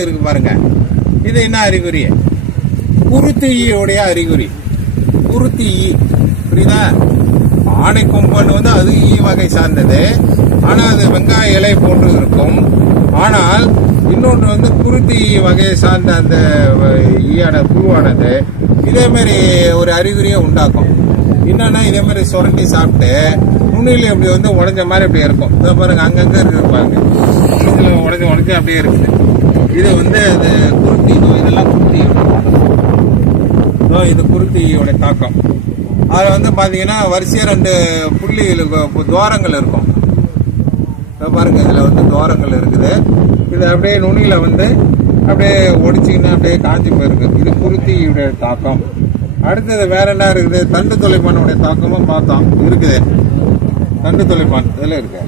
இருக்கு பாருங்க. இது என்ன அறிகுறி? குருத்து ஈயுடைய அறிகுறி. குருத்து ஈ, புரியுதா? ஆடை கொம்பன் வந்து அது ஈ வகை சார்ந்தது. ஆனா அது வெங்காய இலை போன்று இருக்கும். ஆனால் இன்னொன்று வந்து குருத்தி வகையை சார்ந்த அந்த ஈயான புழுவானது இதே மாதிரி ஒரு அறிகுறியை உண்டாக்கும். என்னன்னா இதே மாதிரி சுரண்டி சாப்பிட்டு நுண்ணில இப்படி வந்து உடஞ்ச மாதிரி அப்படியே இருக்கும். இதை பாருங்க, அங்கங்க இருப்பாங்க, உடஞ்சு அப்படியே இருக்குது. இது வந்து அது குருத்தி, இதெல்லாம் குருத்தியோட தாக்கம். இது குருத்தியோட தாக்கம். அதில் வந்து பார்த்தீங்கன்னா வரிசையாக 2 புள்ளி துவாரங்கள் இருக்கும். பாருங்க, இதில் வந்து துவாரங்கள் இருக்குது. இது அப்படியே நுனியில வந்து அப்படியே ஒடிச்சிங்கன்னா அப்படியே காஞ்சி போயிருக்கு. இது குருத்தியுடைய தாக்கம். அடுத்தது வேற என்ன இருக்குது? தண்டு தொலைப்பானுடைய தாக்கமும் பார்த்தோம். இருக்குது தண்டு தொலைப்பான் இதில் இருக்கு.